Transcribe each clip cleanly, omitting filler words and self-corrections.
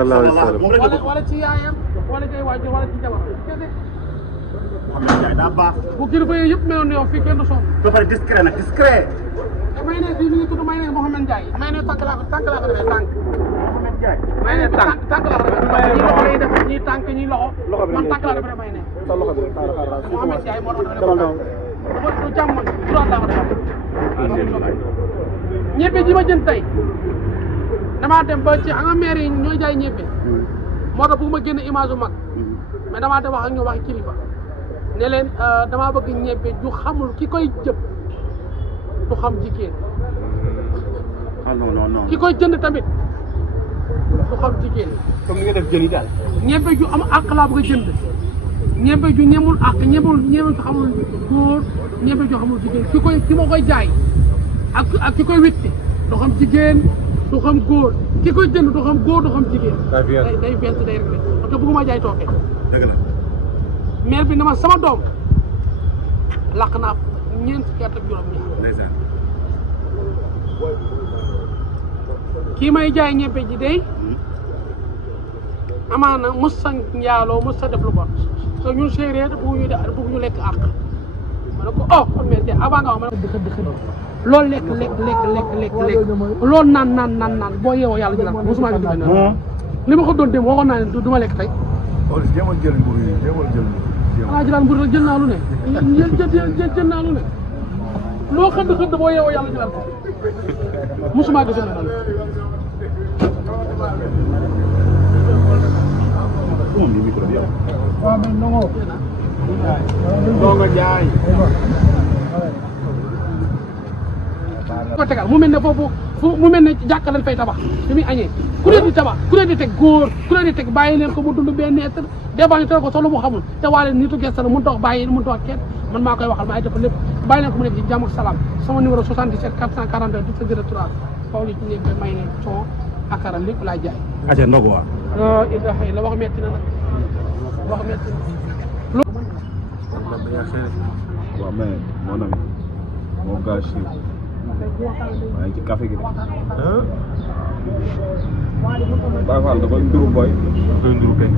wala ci yaayam wala ci waajur wala ci jabar kese. Mouhamed Ndiaye daa baax. bu kilifa yooyu yëpp meloon yow fii kenn du sonn. ba pare discret nag discret. mayonnaise bi mi ngi tudd mayonnaise Mouhamed Ndiaye mayonnaise tànk laa ko defee tànk. Mouhamed Ndiaye. mayonnaise tànk laa ko defee ñii loxo lay def ñii tànk ñii loxo. man tànk laa defee mayonnaise. sa loxo bi xaaral Mouhamed Ndiaye moo tax dafa defal du càmmoñ droit laa ko defal. ñebe ji ma jënd tey damaa dem ba ci nga maire yi ñooy jaay ñebe moo tax bëgg ma génn image bu mag mais damaa dem wax ak ñoom waxi kilifa ne leen damaa bëgg ñebe ju xamul ki koy jëb du xam jigéen. ah non non non. ki koy jënd tamit du xam jigéen. comme ni nga def jën yi daal. ñebe ju am àq laa bëgg a jënd ñebe ju ñemul àq ñebe ju xamul góor ñebe ju xamul jigéen ki ma koy jaay ak ki koy witti du xam jigéen du xam góor ki koy jënd du xam góor du xam jigéen. day bent day réglé parce que bëgguma jaay tooke. dëgg la. maire bi ne ma sama doom làq naa ñeent fukki at ak juróom-ñaar. ndeysaan. kii may jaay ñebe ji day amaana mos sa njaaloo mos sa def lu bon te ñun séeréer bëgguñu lekk àq ma ne ko oh kon mais avant nga wax ma ne ko dëkk loolu lekk loolu naan boo yeewoo yàlla jëlaat ko mosuma ngi diggante li ma ko doon dem waxoon naa ne du ma lekk tey. jéemal jël mburu yi jéemal jël xanaa jëlaat mburu rek jël naa lu ne jël naa lu ne loo xëdd boo yeewoo yàlla jëlaat ko mosuma gis na Ndongo Ndiaye. ko tegal mu mel ne foofu mu mel ne jàkka lañ fay tabax fi muy añee ku ne di tabax ku ne di teg góor ku ne di teg bàyyi leen ko mu dund benn et des fois ñu tere ko solo mu xamul te waale nitu gerte la mun tax bàyyi mun tax kenn man maa koy waxal maa def lépp bàyyi leen ko mu nekk ci jàmm ak salaam sama numéro 77 442 17 03 Pawlish ñu nekk may ne son akara lépp laa jaay. aca ndog waa. ilaha illa wax metti na nag wax metti na. waaw mais mon ami mon gars maa ngi ci café gi de. Baye Fall da koy nduru boy. da koy nduru kay.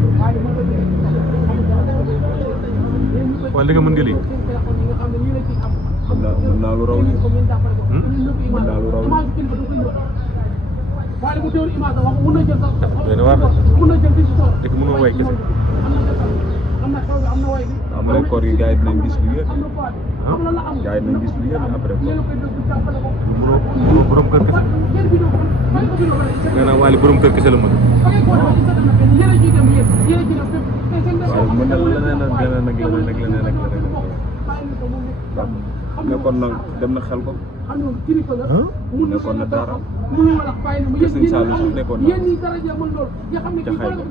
waaye li nga mën nga lii. mën naa lu raw lii. mën naa lu raw lii. waaye bu teewul image wax mun na jël sax. doy na waar de. mun na jël ci tool. dëgg mënoo way kese. am na xew bi am na way bi. am na koor gi gars yi dinañ gis lu yéen. am na la am. gars yi dinañ gis lu yéen après quoi. mënoo borom kër kese. nee naa Wally borom kër kese la mën. waaye mën na leneen ak leneen ak leneen ak leneen ak leneen. nekkoon na dem na xel ko. nekkoon na daara. kër Sëñ Saalum sax nekkoon na. jaxaay ko.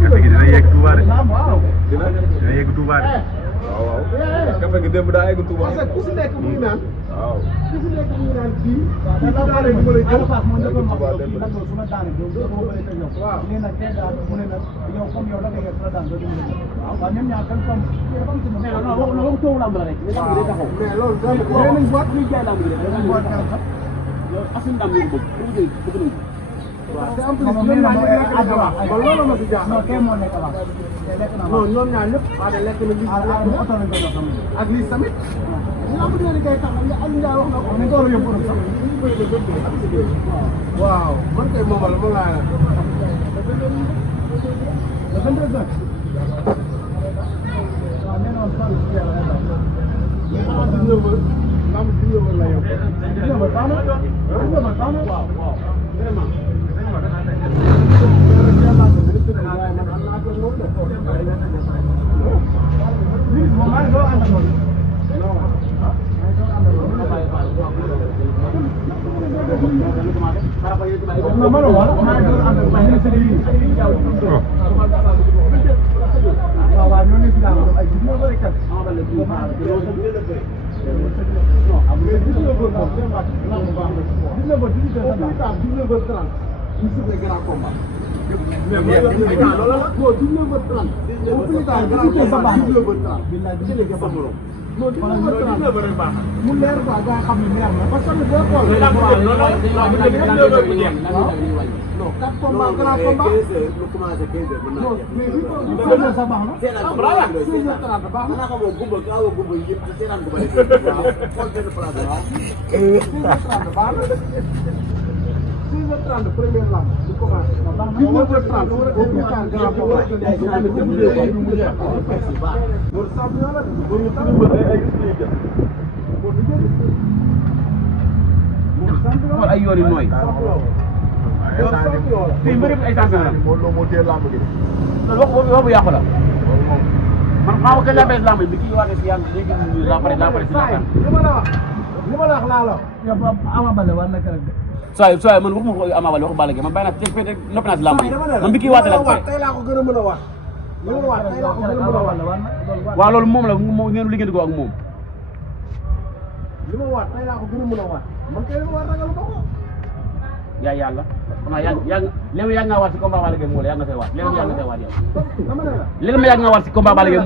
Kafe gi dina yegg Touba de. Dina yegg Touba de. waaw kafe gi démb daa egg Touba. parce que ku si nekk mu ngi naan. waaw. ku si nekk mu ngi naan kii. kii bu daanee du ma lay jël. Touba démb de. waaw. mais loolu daal nañ boîte ñuy jaay lamb ji dañ boîte te en plus ñoom ñaar ñëpp lekk nañ avance man loolu ma si jaaxal non ñoom ñaar ñëpp waa de lekk na lii ak lii tamit lamb ji leen kay tax Aliou Ndiaye wax na ko ne door yóbbu sax waaw man kay moom la moom laa mu leer quoi gaa xam ne leer na parce que boo xoolee non 4 combats grand combat non mais bi ko sa baax na 6h30 baax na baax na 6h30 première lampe bu commencé 19h30 au plus tard grand combat xool ay yoon yu nooy fii mbir ay champion la moo téye lamb gi loolu wax bu yàqu la man maa ko kañ laa bees lamb bi kii waxee si yàlla léegi la pare si yaakaar li ma la wax laa la Ama Baldé war na kër sooy man waxuma ko Ama Baldé waxu Balla Gaye man bàyyi naa ci fete noppi naa si lamb yi man bi kii waatee la tey laa ko gën a mën a wax li ma wax tey laa ko gën a mën a wax waaw loolu moom la ngeen liggéey ko ak moom li ma wax tey laa ko gën a mën a wax man kay li ma wax ragal ma ko yaa yàlla xam naa léegi yàgg ngaa waat si combat Balla Gaye moo la yàgg nga fay waat léegi yàgg nga fay waat yow dama ne la léegi ma yàgg nga waat si combat Balla Gaye